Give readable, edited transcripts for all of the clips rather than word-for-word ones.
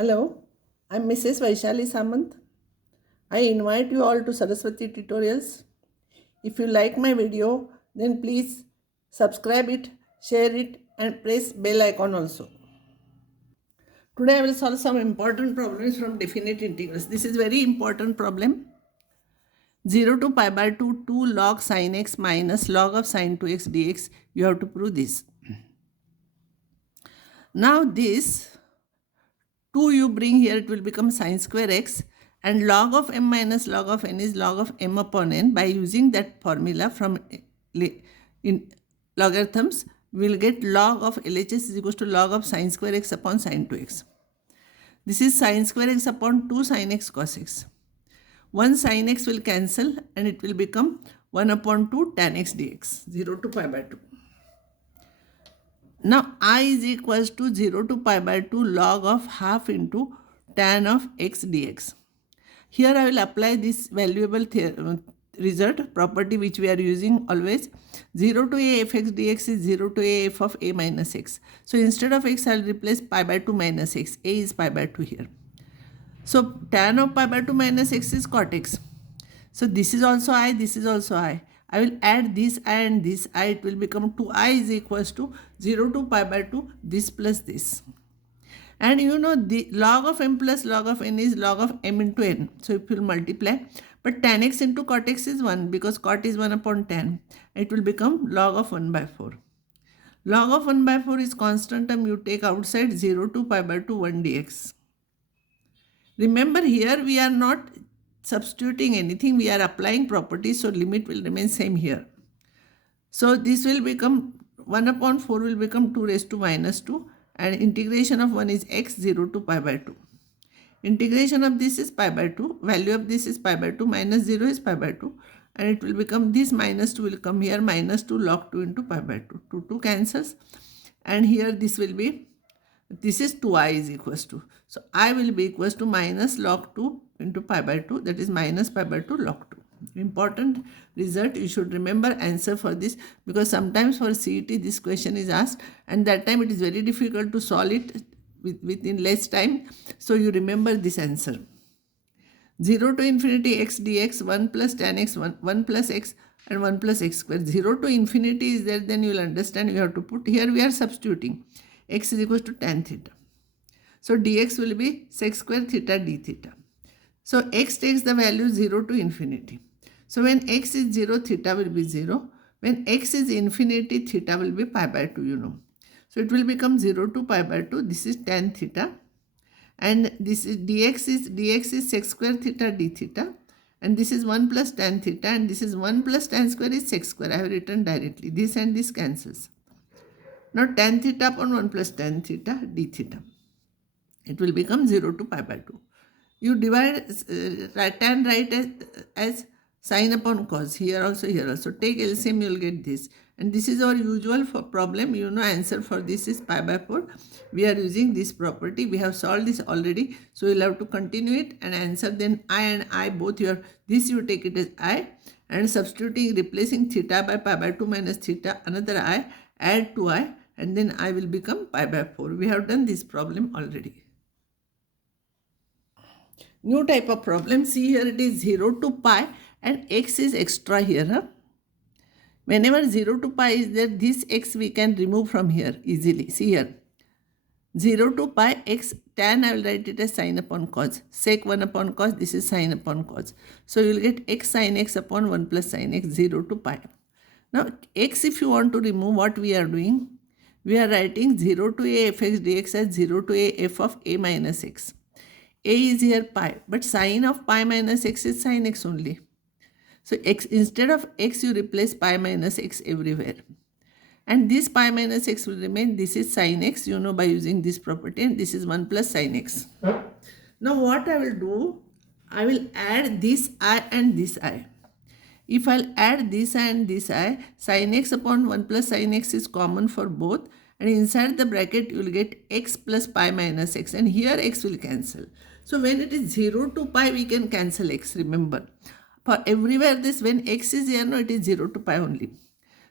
Hello, I'm Mrs. Vaishali Samant. I invite you all to Saraswati Tutorials. If you like my video, then please subscribe it, share it and press bell icon also. Today I will solve some important problems from definite integrals. This is very important problem. 0 to pi by 2, 2 log sin x minus log of sin 2x dx. You have to prove this. Now this 2 you bring here, it will become sin square x, and log of m minus log of n is log of m upon n. By using that formula from in logarithms, we will get log of LHS is equals to log of sin square x upon sin 2x. This is sin square x upon 2 sin x cos x. 1 sin x will cancel and it will become 1 upon 2 tan x dx, 0 to pi by 2. Now I is equals to 0 to pi by 2 log of half into tan of x dx. Here I will apply this valuable result property which we are using always. 0 to a f x dx is 0 to a f of a minus x. So instead of x I will replace pi by 2 minus x. A is pi by 2 here. So tan of pi by 2 minus x is cot x. So this is also I, this is also I. I will add this I and this I. It will become 2I is equals to 0 to pi by 2, this plus this. And you know the log of m plus log of n is log of m into n. So if you multiply, but tan x into cot x is 1 because cot is 1 upon tan. It will become log of 1 by 4. Log of 1 by 4 is constant term. You take outside 0 to pi by 2 1 dx. Remember here we are not substituting anything, we are applying properties, so limit will remain same here. So this will become 1 upon 4 will become 2 raised to minus 2 and integration of 1 is x 0 to pi by 2. Integration of this is pi by 2, value of this is pi by 2, minus 0 is pi by 2 and it will become this minus 2 will come here, minus 2 log 2 into pi by 2. 2 cancels and here this will be, this is 2I is equals to. So I will be equals to minus log 2 into pi by 2, that is minus pi by 2 log 2. Important result, you should remember answer for this because sometimes for CET this question is asked and that time it is very difficult to solve it within less time. So you remember this answer. 0 to infinity x dx, 1 plus tan x, 1 plus x and 1 plus x square. 0 to infinity is there, then you will understand you have to put, here we are substituting x is equals to tan theta. So dx will be sec square theta d theta. So x takes the value 0 to infinity. So when x is 0, theta will be 0. When x is infinity, theta will be pi by 2, you know. So it will become 0 to pi by 2. This is tan theta. And this is dx is sec square theta d theta. And this is 1 plus tan theta. And this is 1 plus tan square is sec square. I have written directly. This and this cancels. Now tan theta upon 1 plus tan theta d theta. It will become 0 to pi by 2. You divide tan right as sine upon cos. Here also, here also. Take LCM, you will get this. And this is our usual problem. You know answer for this is pi by 4. We are using this property. We have solved this already. So you will have to continue it and answer. Then I and I both your, this you take it as I. And substituting, replacing theta by pi by 2 minus theta, another I, add 2I. And then I will become pi by 4. We have done this problem already. New type of problem. See here it is 0 to pi and x is extra here. Huh? Whenever 0 to pi is there, this x we can remove from here easily. See here. 0 to pi x tan, I will write it as sine upon cos. Sec 1 upon cos, this is sine upon cos. So you will get x sin x upon 1 plus sin x 0 to pi. Now x if you want to remove, what we are doing? We are writing 0 to a fx dx as 0 to a f of a minus x. A is here pi, but sine of pi minus x is sin x only. So x, instead of x you replace pi minus x everywhere. And this pi minus x will remain. This is sin x, you know, by using this property, and this is 1 plus sin x. Now what I will do, I will add this I and this I. If I'll add this I and this I, sin x upon 1 plus sin x is common for both. And inside the bracket you will get x plus pi minus x, and here x will cancel. So when it is 0 to pi we can cancel x, remember. For everywhere this, when x is here, no, it is 0 to pi only.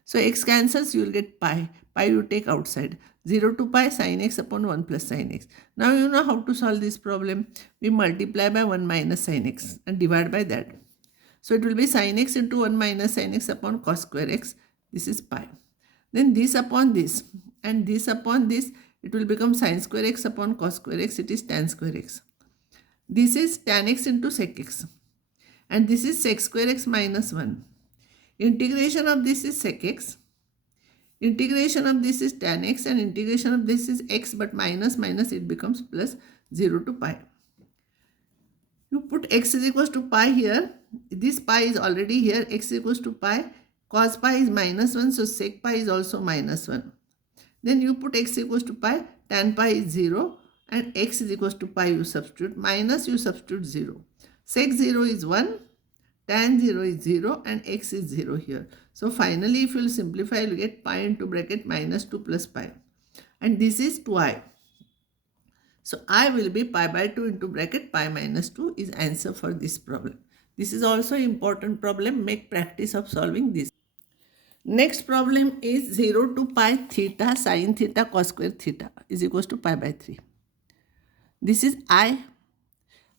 So x cancels, you will get pi. Pi you take outside. 0 to pi sin x upon 1 plus sin x. Now you know how to solve this problem. We multiply by 1 minus sin x and divide by that. So it will be sin x into 1 minus sin x upon cos square x. This is pi. Then this upon this and this upon this, it will become sin square x upon cos square x. It is tan square x. This is tan x into sec x. And this is sec square x minus 1. Integration of this is sec x. Integration of this is tan x and integration of this is x, but minus it becomes plus 0 to pi. You put x is equals to pi here. This pi is already here. X is equals to pi. Cos pi is minus 1. So sec pi is also minus 1. Then you put x equals to pi. Tan pi is 0. And x is equals to pi you substitute. Minus you substitute 0. Sec 0 is 1. Tan 0 is 0. And x is 0 here. So finally if you will simplify, you will get pi into bracket minus 2 plus pi. And this is 2i. So I will be pi by 2 into bracket pi minus 2 is answer for this problem. This is also important problem. Make practice of solving this. Next problem is 0 to pi theta sin theta cos square theta is equals to pi by 3. This is I.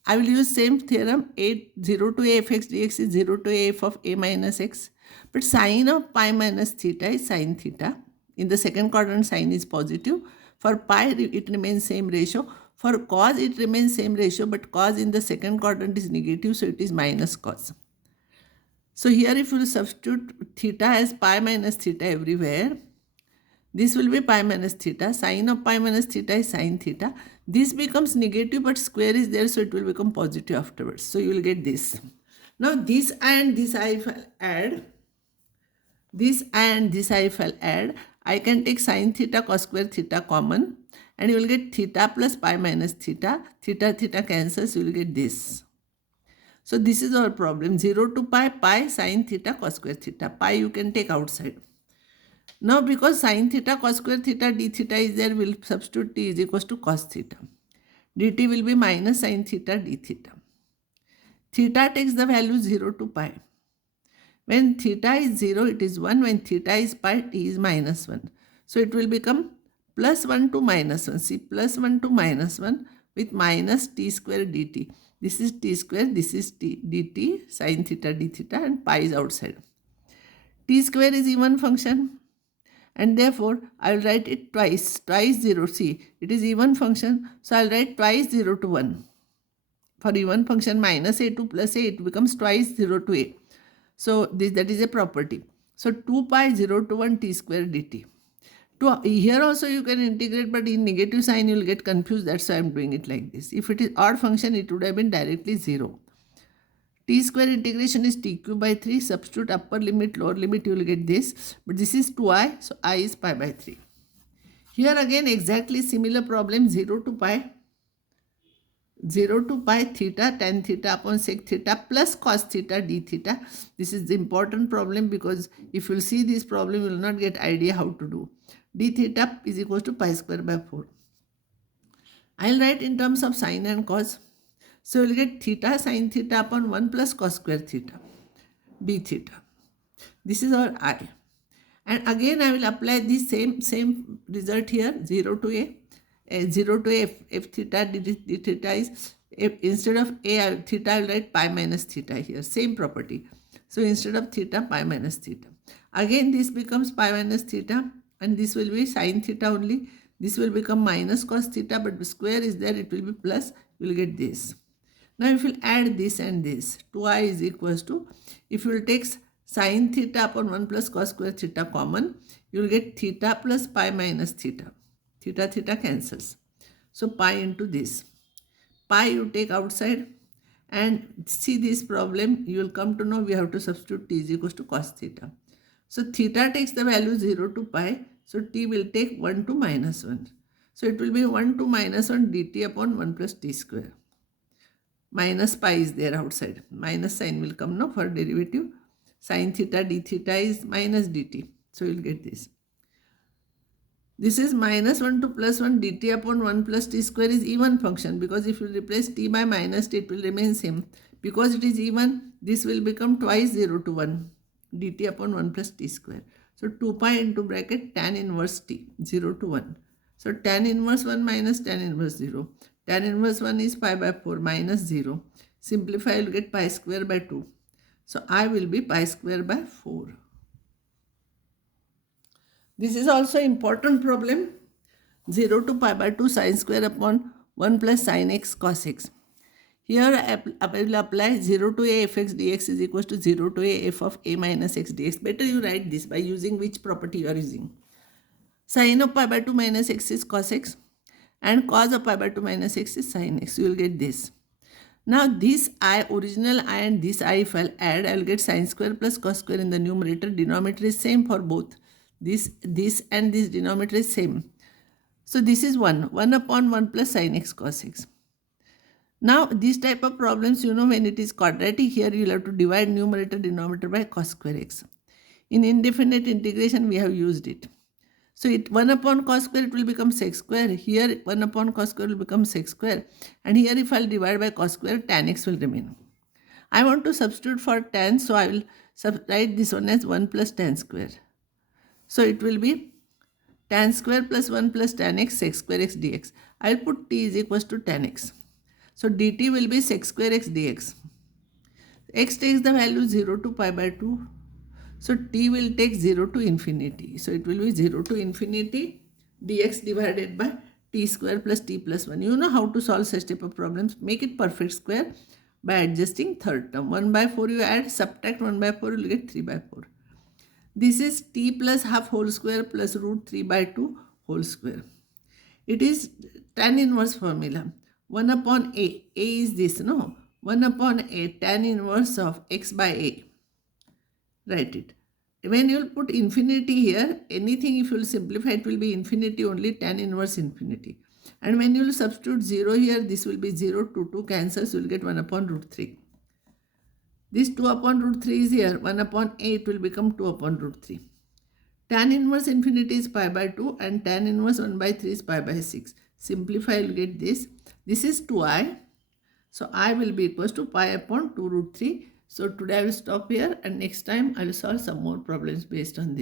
I will use same theorem. 0 to a fx dx is 0 to a f of a minus x. But sine of pi minus theta is sin theta. In the second quadrant, sine is positive. For pi, it remains same ratio. For cos, it remains same ratio, but cos in the second quadrant is negative, so it is minus cos. So here if you substitute theta as pi minus theta everywhere, this will be pi minus theta. Sine of pi minus theta is sin theta. This becomes negative, but square is there, so it will become positive afterwards. So you will get this. Now this and this I will add. This and this I will add. I can take sin theta cos square theta common and you will get theta plus pi minus theta. Theta cancels, you will get this. So this is our problem. 0 to pi sin theta cos square theta. Pi you can take outside. Now because sin theta cos square theta d theta is there, we will substitute t is equals to cos theta. dt will be minus sin theta d theta. Theta takes the value 0 to pi. When theta is 0, it is 1. When theta is pi, t is minus 1. So it will become plus 1 to minus 1. See, plus 1 to minus 1 with minus t square dt. This is t square, this is t dt, sin theta d theta, and pi is outside. T square is even function. And therefore, I will write it twice 0. See, it is even function. So I will write twice 0 to 1. For even function minus a to plus a, it becomes twice 0 to a. So that is a property. So 2 pi 0 to 1 t square dt. Here also you can integrate, but in negative sign you will get confused. That's why I am doing it like this. If it is odd function, it would have been directly 0. T square integration is t cube by 3. Substitute upper limit, lower limit, you will get this. But this is 2i, so I is pi by 3. Here again exactly similar problem. 0 to pi theta tan theta upon sec theta plus cos theta d theta. This is the important problem because if you will see this problem, you will not get idea how to do. D theta is equals to pi square by 4. I will write in terms of sine and cos. So you will get theta sin theta upon 1 plus cos square theta d theta. This is our I. And again I will apply the same result here. 0 to a. 0 to a f theta d theta is instead of a theta I will write pi minus theta here. Same property. So instead of theta, pi minus theta. Again this becomes pi minus theta and this will be sin theta only. This will become minus cos theta, but the square is there, it will be plus. You will get this. Now if you will add this and this, 2i is equals to, if you will take sin theta upon 1 plus cos square theta common, you will get theta plus pi minus theta. Theta cancels. So pi into this. Pi you take outside and see this problem, you will come to know we have to substitute t is equals to cos theta. So theta takes the value 0 to pi. So t will take 1 to minus 1. So it will be 1 to minus 1 dt upon 1 plus t square. Minus pi is there outside. Minus sign will come now for derivative. Sin theta d theta is minus dt. So you will get this. This is minus 1 to plus 1 dt upon 1 plus t square is even function, because if you replace t by minus t, it will remain same. Because it is even, this will become twice 0 to 1 dt upon 1 plus t square. So 2 pi into bracket tan inverse t, 0 to 1. So tan inverse 1 minus tan inverse 0. Tan inverse 1 is pi by 4 minus 0. Simplify, you'll get pi square by 2. So I will be pi square by 4. This is also important problem. 0 to pi by 2 sine square upon 1 plus sine x cos x. Here I will apply 0 to a fx dx is equals to 0 to a f of a minus x dx. Better you write this by using which property you are using. Sine of pi by 2 minus x is cos x and cos of pi by 2 minus x is sin x. You will get this. Now this I, original I and this I, if I'll add, I will get sine square plus cos square in the numerator. Denominator is same for both. This and this denominator is same. So this is 1 upon 1 plus sin x cos x. Now these type of problems, when it is quadratic, here you will have to divide numerator denominator by cos square x. In indefinite integration we have used it. So 1 upon cos square, it will become sec square. Here 1 upon cos square will become sec square. And here if I will divide by cos square, tan x will remain. I want to substitute for tan, so I will write this one as 1 plus tan square. So it will be tan square plus 1 plus tan x sec square x dx. I will put t is equals to tan x. So dt will be sec square x dx. X takes the value 0 to pi by 2. So t will take 0 to infinity. So it will be 0 to infinity dx divided by t square plus t plus 1. You know how to solve such type of problems. Make it perfect square by adjusting third term. 1 by 4 you add, subtract 1 by 4, you will get 3 by 4. This is t plus half whole square plus root 3 by 2 whole square. It is tan inverse formula. 1 upon a. A is this, no? 1 upon a tan inverse of x by a. Write it. When you will put infinity here, anything if you will simplify, it will be infinity only, tan inverse infinity. And when you will substitute 0 here, this will be 0, 2 cancels, you will get 1 upon root 3. This 2 upon root 3 is here, 1 upon a, it will become 2 upon root 3. Tan inverse infinity is pi by 2 and tan inverse 1 by 3 is pi by 6. Simplify, you will get this. This is 2i. So I will be equals to pi upon 2 root 3. So today I will stop here and next time I will solve some more problems based on this.